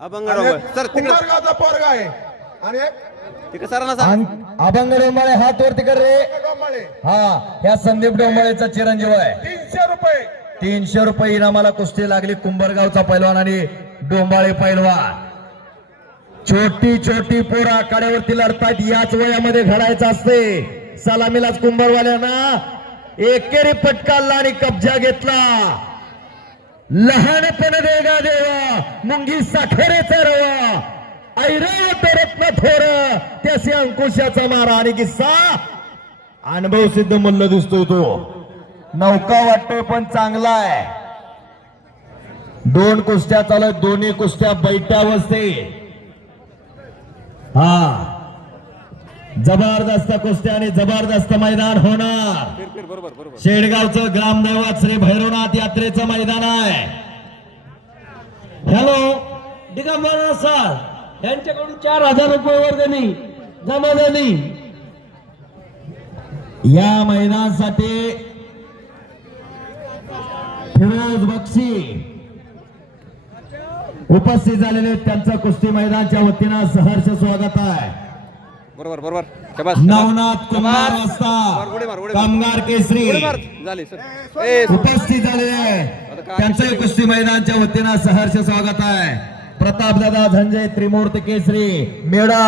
अभंग डोंबाळे सर तिकडे कुंभारगावचा पोरगा आहे आणि एक तिकडे सरांना सांग. अभंग डोंबाळे हात वरती कर रे. डोंबाळे. हा ह्या संदीप डोंबाळेचा चिरंजीव आहे. 300 रुपये. 300 रुपये इनामाला कुस्ती लागली. कुंभारगावचा पैलवान आणि डोंबाळे पैलवान. छोटी छोटी पोरं आखाड्यावरती लढतात. याच वयामध्ये घडायचं असते. सलामीलाच कुंभारवाल्यांना एकेरी पटकाला आणि कब्जा घेतला. लहानपण देगा देवा मुंगी साखरेचा रवा ऐरावत रत्न थोर त्याचे अंकुशाचा मारा आणि किस्सा अनुभव सिद्ध मल्ल दिसतोय तो. नौका वाटतोय पण चांगला आहे. 2 कुस्त्या चालू आहेत. दोन्ही कुस्त्या बैठ्या अवस्थेत. हा जबरदस्त कुस्त्या आणि जबरदस्त मैदान होणार. बरोबर बरोबर. शेडगावचं ग्रामदैवत श्री भैरवनाथ यात्रेचं मैदान आहे. हॅलो दिगंबर सर यांच्याकडून 4000 रुपये वर्गणी जमा झाली. या मैदानासाठी फिरोज बक्षी उपस्थित झालेले त्यांचं कुस्ती मैदानच्या वतीनं सहर्ष स्वागत आहे. बरोबर बरोबर. शाबास. नवनाथ कुमार उडी मार, असता उडी मार. कामगार केसरी उडी मार. झाली सर. उपस्थित झालेले त्यांचं कुस्ती मैदानच्या वतीनं सहर्ष स्वागत आहे. प्रतापदादा झंजे त्रिमूर्ती केसरी मेळा